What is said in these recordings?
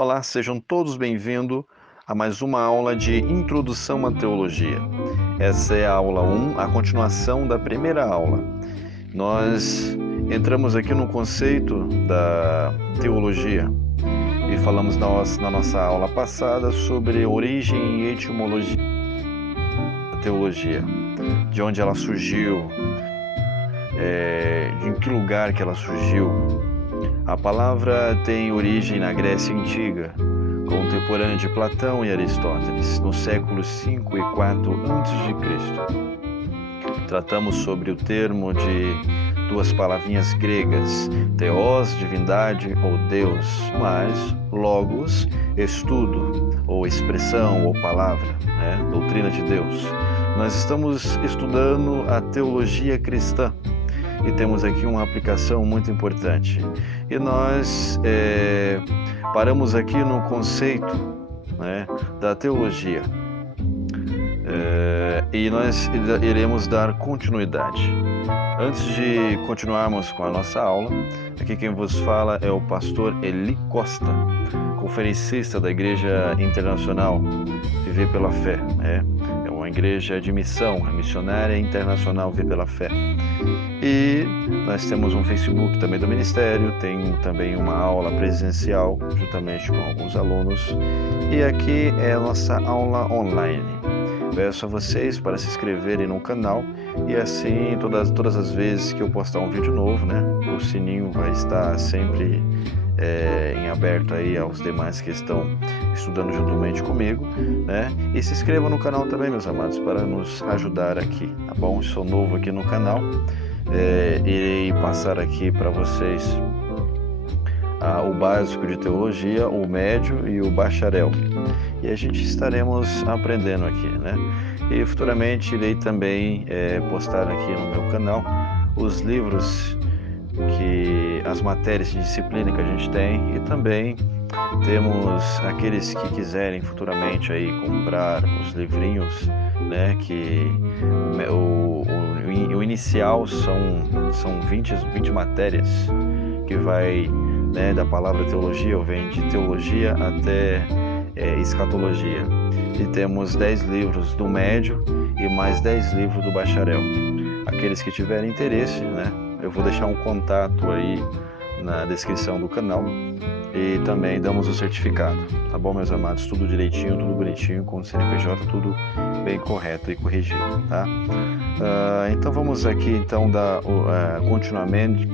Olá, sejam todos bem-vindos a mais uma aula de Introdução à Teologia. Essa é a aula 1, a continuação da primeira aula. Nós entramos aqui no conceito da teologia e falamos na nossa aula passada sobre origem e etimologia da teologia, de onde ela surgiu, em que lugar que ela surgiu. A palavra tem origem na Grécia Antiga, contemporânea de Platão e Aristóteles, nos séculos 5 e 4 a.C. Tratamos sobre o termo de duas palavrinhas gregas, theos, divindade ou Deus, mas logos, estudo ou expressão ou palavra, doutrina de Deus. Nós estamos estudando a teologia cristã. E temos aqui uma aplicação muito importante. E nós paramos aqui no conceito da teologia. E nós iremos dar continuidade. Antes de continuarmos com a nossa aula, aqui quem vos fala é o pastor Eli Costa, conferencista da Igreja Internacional Viver pela Fé. É uma igreja de missão, a Missionária Internacional Viver pela Fé. E nós temos um Facebook também do Ministério, tem também uma aula presencial, juntamente com alguns alunos. E aqui é a nossa aula online. Peço a vocês para se inscreverem no canal e assim todas as vezes que eu postar um vídeo novo, o sininho vai estar sempre em aberto aí aos demais que estão estudando juntamente comigo, E se inscreva no canal também, meus amados, para nos ajudar aqui, tá bom? Sou novo aqui no canal. Irei passar aqui para vocês o básico de teologia, o médio e o bacharel. E a gente estaremos aprendendo aqui, E futuramente irei também postar aqui no meu canal os livros, as matérias de disciplina que a gente tem, e também temos aqueles que quiserem futuramente aí comprar os livrinhos, que o inicial são 20 matérias, que vai da palavra teologia, ou vem de teologia até escatologia. E temos 10 livros do médio e mais 10 livros do bacharel. Aqueles que tiverem interesse, eu vou deixar um contato aí na descrição do canal, e também damos o certificado, tá bom, meus amados? Tudo direitinho, tudo bonitinho, com o CNPJ, tudo bem correto e corrigido, tá? Então vamos aqui então dar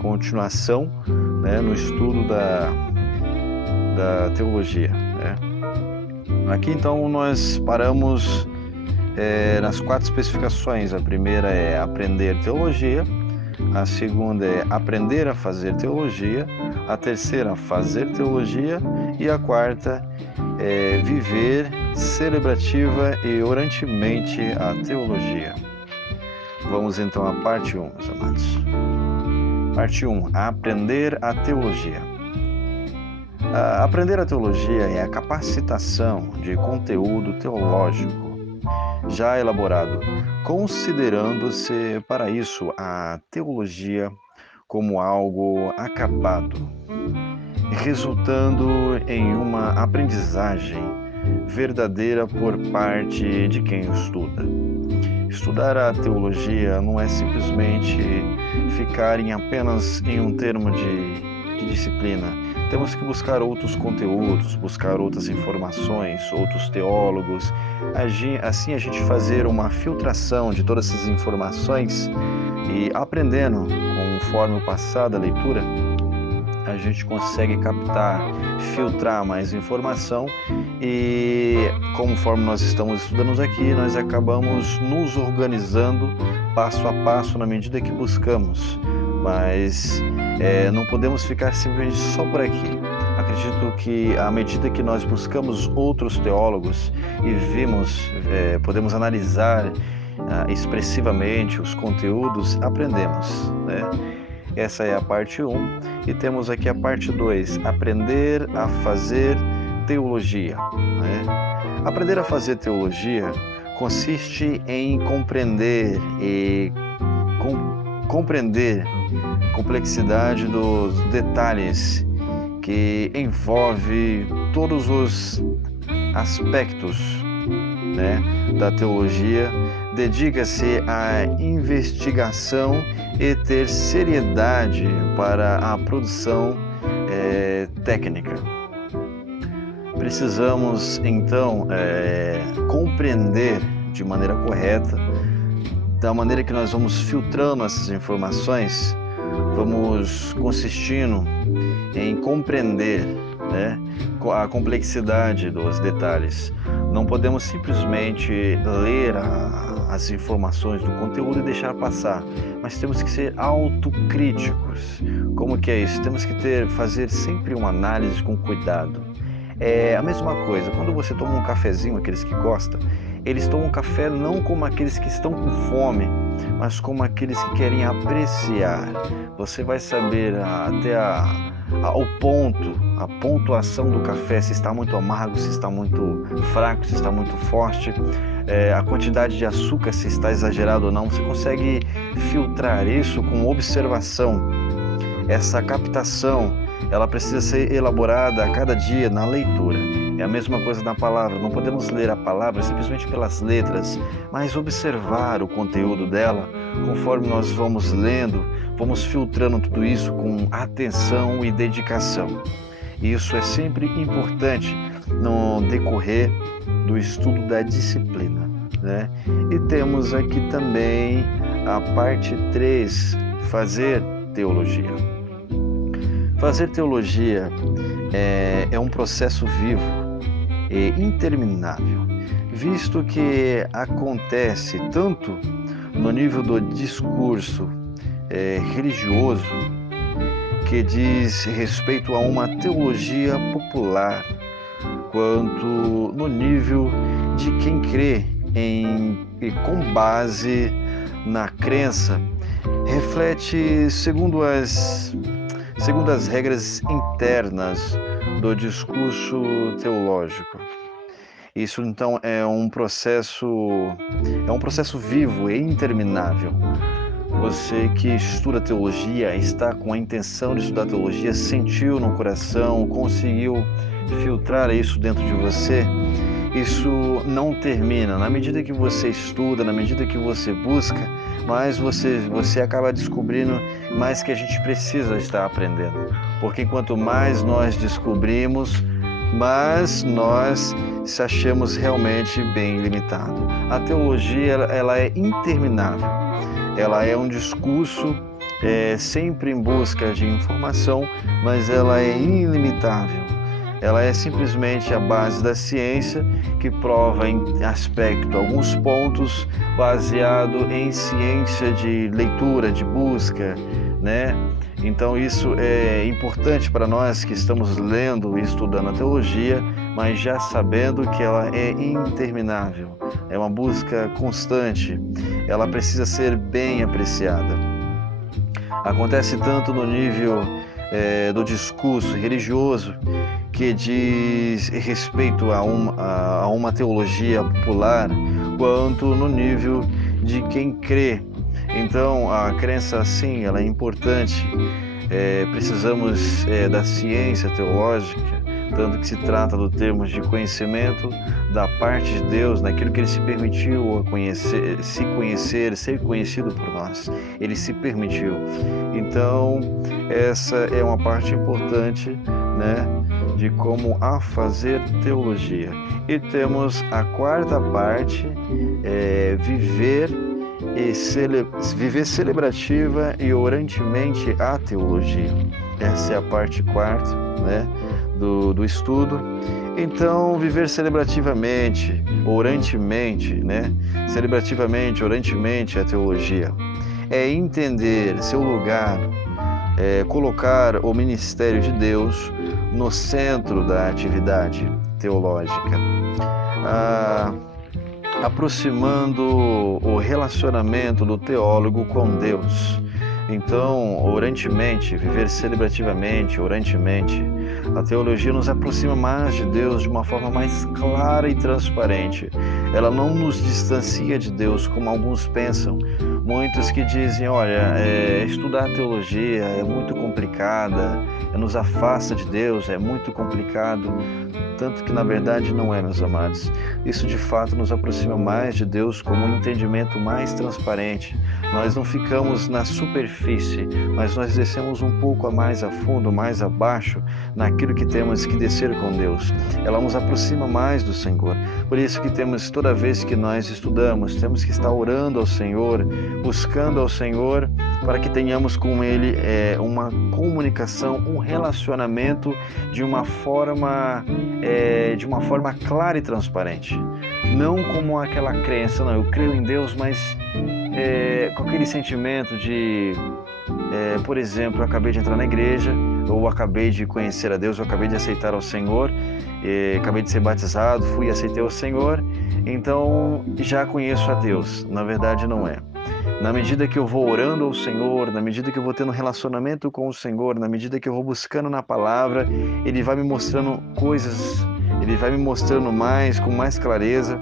continuação, no estudo da teologia, Aqui então nós paramos nas 4 especificações. A primeira é aprender teologia, a segunda é aprender a fazer teologia, a terceira, fazer teologia, e a quarta é viver celebrativa e orantemente a teologia. Vamos então à parte 1, meus amados. Parte 1, aprender a teologia. Aprender a teologia é a capacitação de conteúdo teológico já elaborado, considerando-se para isso a teologia como algo acabado, resultando em uma aprendizagem verdadeira por parte de quem estuda. Estudar a teologia não é simplesmente ficar apenas em um termo de disciplina. Temos que buscar outros conteúdos, buscar outras informações, outros teólogos. Assim a gente fazer uma filtração de todas essas informações e aprendendo conforme o passar da leitura, a gente consegue captar, filtrar mais informação, e conforme nós estamos estudando aqui, nós acabamos nos organizando passo a passo na medida que buscamos. Mas não podemos ficar simplesmente só por aqui. Acredito que à medida que nós buscamos outros teólogos e podemos analisar expressivamente os conteúdos, aprendemos, Essa é a parte 1, e temos aqui a parte 2, aprender a fazer teologia. Aprender a fazer teologia consiste em compreender a complexidade dos detalhes que que envolve todos os aspectos, né, da teologia, dedica-se à investigação e ter seriedade para a produção técnica. Precisamos, então, compreender de maneira correta, da maneira que nós vamos filtrando essas informações, vamos consistindo em compreender, né, a complexidade dos detalhes. Não podemos simplesmente ler as informações do conteúdo e deixar passar, mas temos que ser autocríticos. Como que é isso? Temos que fazer sempre uma análise com cuidado. É a mesma coisa, quando você toma um cafezinho, aqueles que gostam, eles tomam café não como aqueles que estão com fome, mas como aqueles que querem apreciar. Você vai saber até o ponto, a pontuação do café, se está muito amargo, se está muito fraco, se está muito forte, a quantidade de açúcar, se está exagerado ou não. Você consegue filtrar isso com observação. Essa captação, ela precisa ser elaborada a cada dia na leitura. É a mesma coisa na palavra. Não podemos ler a palavra simplesmente pelas letras, mas observar o conteúdo dela. Conforme nós vamos lendo, vamos filtrando tudo isso com atenção e dedicação. Isso é sempre importante no decorrer do estudo da disciplina, né? E temos aqui também a parte 3, fazer teologia. Fazer teologia é um processo vivo e interminável, visto que acontece tanto no nível do discurso religioso, que diz respeito a uma teologia popular, quanto no nível de quem crê e com base na crença, reflete segundo as regras internas do discurso teológico. Isso então é um processo vivo e interminável. Você que estuda teologia, está com a intenção de estudar teologia, sentiu no coração, conseguiu filtrar isso dentro de você, isso não termina. Na medida que você estuda, na medida que você busca, mais você acaba descobrindo mais que a gente precisa estar aprendendo. Porque quanto mais nós descobrimos, mais nós se achamos realmente bem limitado. A teologia, ela é interminável. Ela é um discurso sempre em busca de informação, mas ela é ilimitável. Ela é simplesmente a base da ciência, que prova em aspecto alguns pontos baseado em ciência de leitura, de busca, né? Então isso é importante para nós que estamos lendo e estudando a teologia, mas já sabendo que ela é interminável, é uma busca constante, ela precisa ser bem apreciada. Acontece tanto no nível do discurso religioso, que diz respeito a uma teologia popular, quanto no nível de quem crê. Então, a crença, sim, ela é importante. Precisamos da ciência teológica, tanto que se trata do termo de conhecimento da parte de Deus, naquilo que Ele se permitiu ser conhecido por nós. Ele se permitiu. Então, essa é uma parte importante, né, de como a fazer teologia. E temos a quarta parte, viver celebrativa e orantemente a teologia. Essa é a parte quarta, né, do estudo. Então, viver celebrativamente, orantemente, né, celebrativamente, orantemente a teologia é entender seu lugar, colocar o ministério de Deus no centro da atividade teológica, aproximando o relacionamento do teólogo com Deus. Então, orantemente, viver celebrativamente, orantemente, a teologia nos aproxima mais de Deus de uma forma mais clara e transparente. Ela não nos distancia de Deus como alguns pensam, Muitos que dizem, olha, estudar teologia é muito complicada, nos afasta de Deus, é muito complicado. Tanto que, na verdade, não é, meus amados. Isso, de fato, nos aproxima mais de Deus como um entendimento mais transparente. Nós não ficamos na superfície, mas nós descemos um pouco a mais a fundo, mais abaixo, naquilo que temos que descer com Deus. Ela nos aproxima mais do Senhor. Por isso que temos, toda vez que nós estudamos, temos que estar orando ao Senhor, buscando ao Senhor, para que tenhamos com Ele uma comunicação, um relacionamento de uma forma clara e transparente. Não como aquela crença, não, eu creio em Deus, mas com aquele sentimento de, por exemplo, eu acabei de entrar na igreja, ou acabei de conhecer a Deus, ou acabei de aceitar ao Senhor, acabei de ser batizado, fui e aceitei ao Senhor, então já conheço a Deus. Na verdade, não é. Na medida que eu vou orando ao Senhor, na medida que eu vou tendo um relacionamento com o Senhor, na medida que eu vou buscando na palavra, Ele vai me mostrando coisas, Ele vai me mostrando mais, com mais clareza.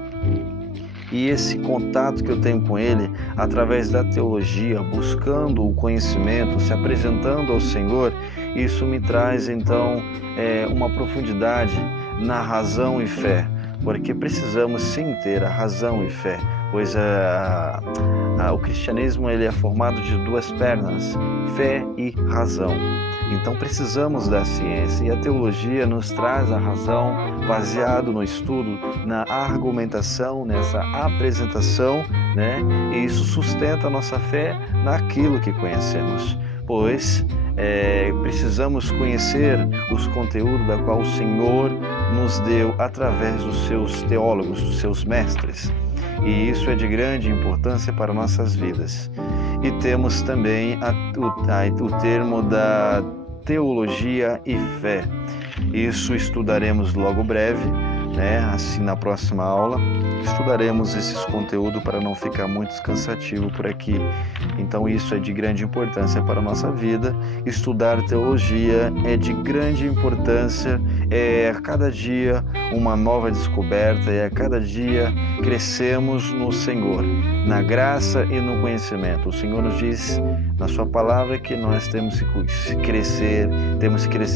E esse contato que eu tenho com Ele, através da teologia, buscando o conhecimento, se apresentando ao Senhor, isso me traz então uma profundidade na razão e fé, porque precisamos sim ter a razão e fé, pois o cristianismo ele é formado de duas pernas, fé e razão. Então precisamos da ciência, e a teologia nos traz a razão baseado no estudo, na argumentação, nessa apresentação, né? E isso sustenta a nossa fé naquilo que conhecemos, pois precisamos conhecer os conteúdos da qual o Senhor nos deu através dos seus teólogos, dos seus mestres. E isso é de grande importância para nossas vidas. E temos também o termo da teologia e fé. Isso estudaremos logo breve, né? Assim, na próxima aula, estudaremos esses conteúdos para não ficar muito cansativo por aqui. Então, isso é de grande importância para a nossa vida. Estudar teologia é de grande importância, a cada dia uma nova descoberta, a cada dia crescemos no Senhor, na graça e no conhecimento. O Senhor nos diz na sua palavra que nós temos que crescer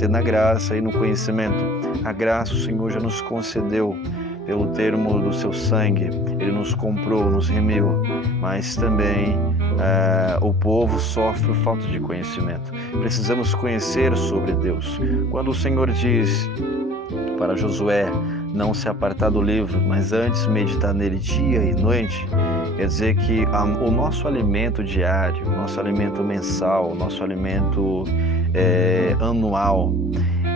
na graça e no conhecimento. A graça o Senhor já nos concedeu pelo termo do seu sangue, Ele nos comprou, nos remiu, mas também o povo sofre falta de conhecimento. Precisamos conhecer sobre Deus. Quando o Senhor diz para Josué não se apartar do livro, mas antes meditar nele dia e noite, quer dizer que o nosso alimento diário, o nosso alimento mensal, o nosso alimento anual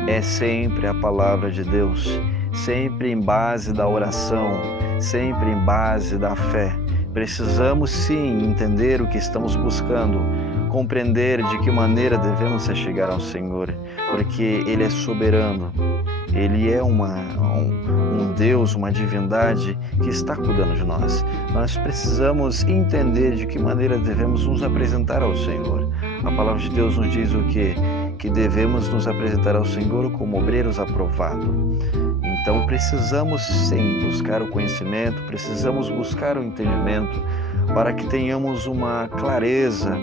é sempre a palavra de Deus, sempre em base da oração, sempre em base da fé. Precisamos sim entender o que estamos buscando, compreender de que maneira devemos chegar ao Senhor, porque Ele é soberano, Ele é um Deus, uma divindade que está cuidando de nós. Nós precisamos entender de que maneira devemos nos apresentar ao Senhor. A palavra de Deus nos diz o quê? Que devemos nos apresentar ao Senhor como obreiros aprovados. Então precisamos sim buscar o conhecimento, precisamos buscar o entendimento para que tenhamos uma clareza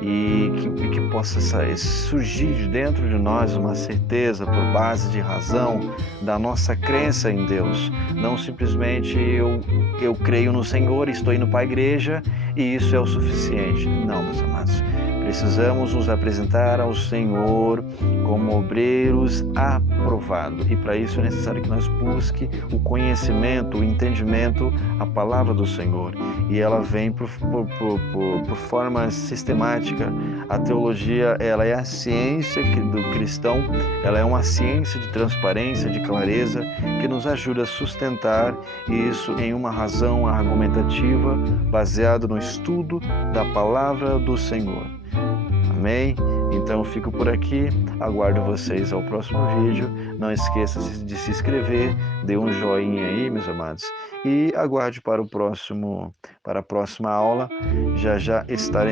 e que possa surgir de dentro de nós uma certeza por base de razão da nossa crença em Deus. Não simplesmente eu creio no Senhor, estou indo para a igreja e isso é o suficiente. Não, meus amados. Precisamos nos apresentar ao Senhor como obreiros aprovados. E para isso é necessário que nós busquemos o conhecimento, o entendimento, a palavra do Senhor. E ela vem por forma sistemática. A teologia, ela é a ciência do cristão, ela é uma ciência de transparência, de clareza, que nos ajuda a sustentar isso em uma razão argumentativa, baseada no estudo da palavra do Senhor. Amém? Então eu fico por aqui, aguardo vocês ao próximo vídeo. Não esqueça de se inscrever, dê um joinha aí, meus amados, e aguarde para a próxima aula. Já estarei